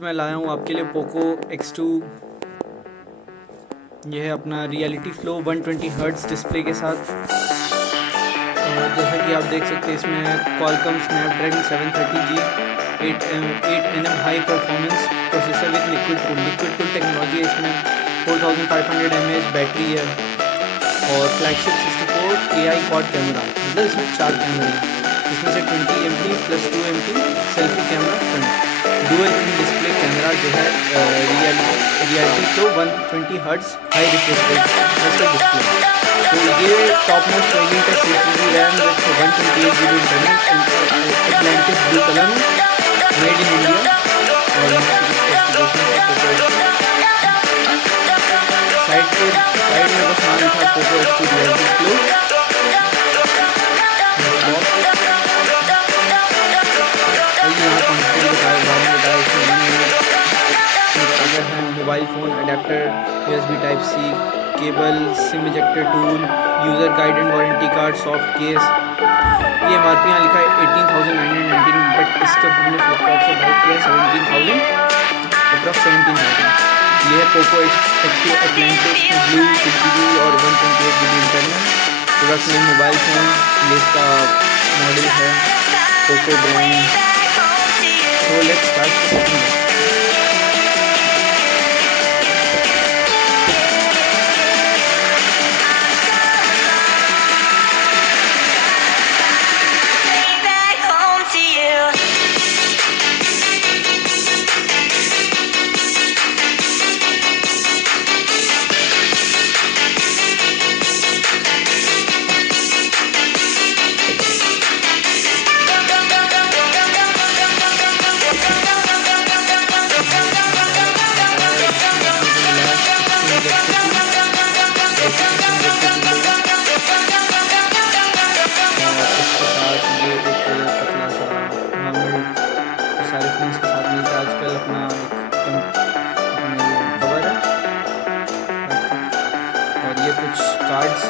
मैं लाया हूँ आपके लिए पोको X2। ये है अपना रियलिटी फ्लो 120 हर्ट्ज डिस्प्ले के साथ। और जैसा कि आप देख सकते हैं इसमें Qualcomm Snapdragon 730G 8nm high performance processor with liquid cool technology है। इसमें 4500 mAh बैटरी है और फ्लैगशिप 64 AI क्वाड कैमरा, मतलब इसमें 4 कैमरे हैं, जिसमें से 20 MP plus 2 MP selfie camera front, dual in display camera जो है reality flow 120 hertz high refresh rate display. तो ये टॉप मोस्ट वेरिएंट है 6GB RAM with 128GB internal Atlantis blue colour में, मेड इन इंडिया। और side में बस नाम था पोको X2 रियलिटी फ्लो। यहाँ कंपनी बताया mobile phone adapter, USB type C cable, SIM ejector tool, user guide and warranty card, soft case. ये MRP यहाँ लिखा है 18,919, बट इसके हमने फ्लिपकार्ट से बाई किया 17,000 अप्रॉक्स 17,000। ये है Poco X2 Atlantis blue 6GB और 128GB internal. Product name mobile phone, ये इसका मॉडल है Poco brand. So let's start the second box. आजकल अपना कवर है और ये कुछ कार्ड्स,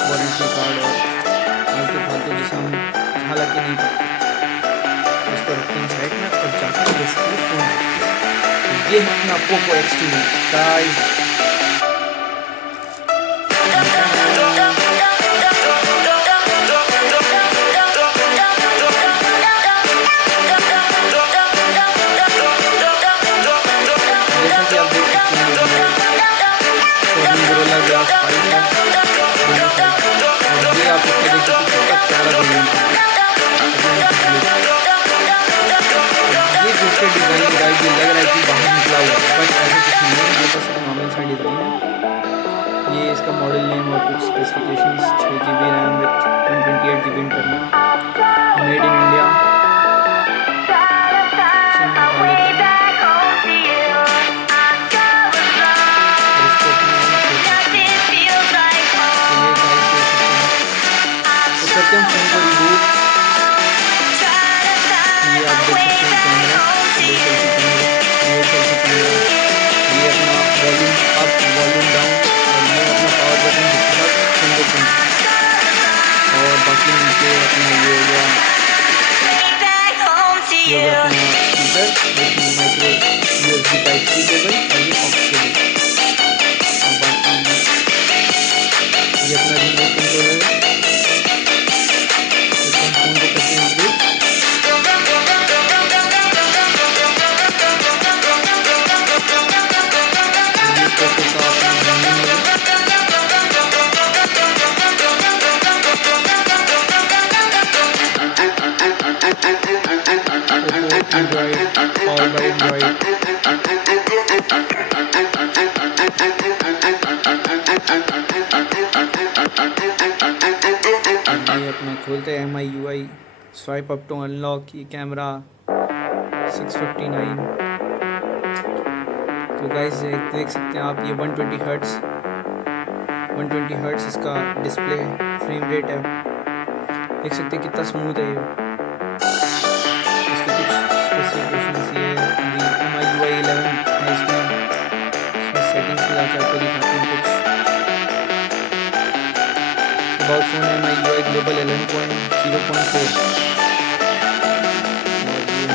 वारंटी कार्ड और फालतू जिसे हम हालांकि नहीं करते, इसको रखते हैं साइड में और जाते हैं बेसिकली फ़ोन। ये है अपना पोको X2 गाइस। आप इसमें देख सकते हैं कितना प्यारा वेरिएंट है। ये दूसरे डिज़ाइन गाइस ये लग रहा है कि बाहर निकला हुआ है, बट ऐसा कुछ नहीं है, ये बस एक नॉर्मल सा डिज़ाइन है। ये इसका मॉडल नेम और कुछ specifications 6GB RAM with 128GB internal, made in India. करते हैं फ़ोन को रिबूट। ये आप देख सकते हैं कैमरा, ये अपना वॉल्यूम अप वॉल्यूम डाउन, और ये अपना पावर बटन जिसके साथ फिंगरप्रिंट, और बाकी नीचे अपना ये हो गया अपना speaker micro USB type C cable और ये ऑक्स केबल, और बाकी ये अपना रिमोट कंट्रोलर है। अपना खोलते हैं MIUI swipe up to unlock. ये कैमरा 659। तो गाइस देख सकते हैं आप, ये 120 हर्ट्ज इसका डिस्प्ले फ्रेम रेट है। देख सकते हैं कितना स्मूथ है ये। इसके कुछ स्पेसिफिकेशंस ये MIUI 11 है इसमें सेटिंग्स में जाके आपको दिखाते हैं कुछ। अबाउट फोन MIUI ग्लोबल 11.0.4 और ये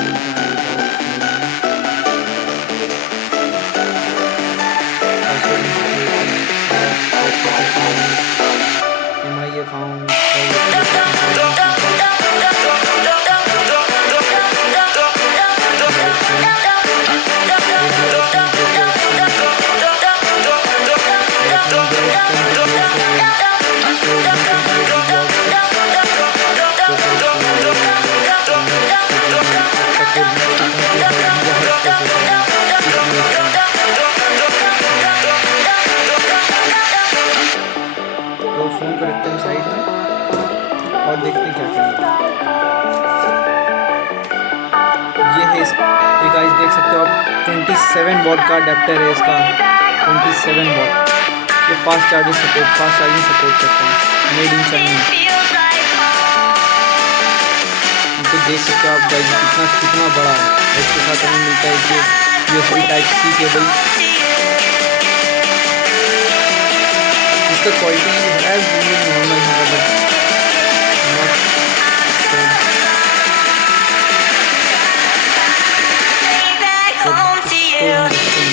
गाइस देख सकते हो आप 27 वॉट का अडेप्टर है इसका, 27 वॉट। ये फास्ट चार्जिंग सपोर्ट करता है, मेड इन चाइना। तो देख सकते हो आप गाइस कितना बड़ा है। इसके साथ हमें मिलता है कि USB Type-C केबल। इसका क्वालिटी है नॉर्मल है, बट नॉट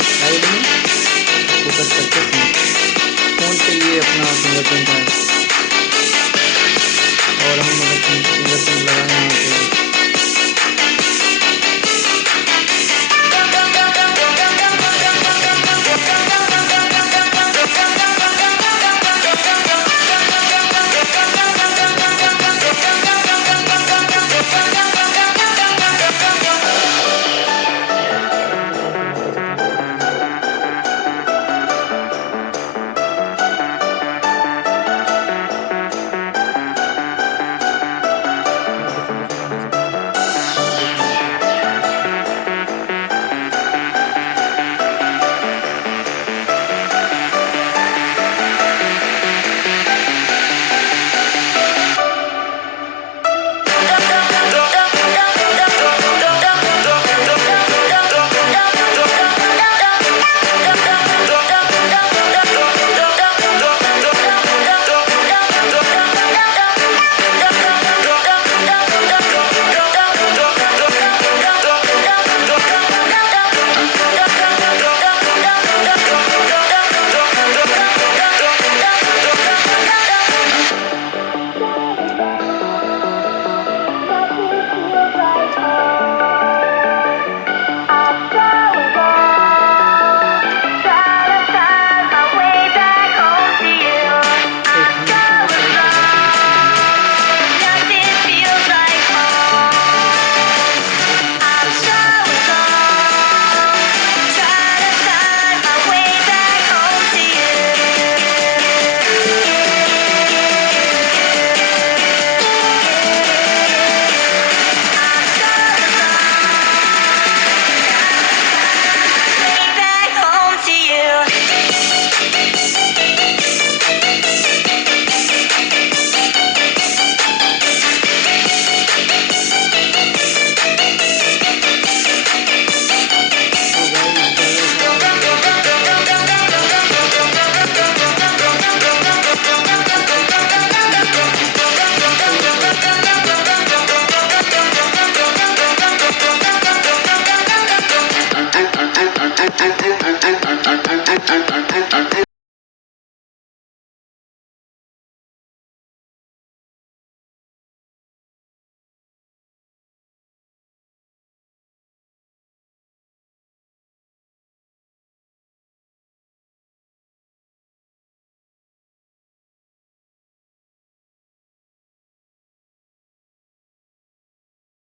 साइड में फोकस करके फ़ोन पे ये अपना फिंगरप्रिंट है। और हम अगर फिंगरप्रिंट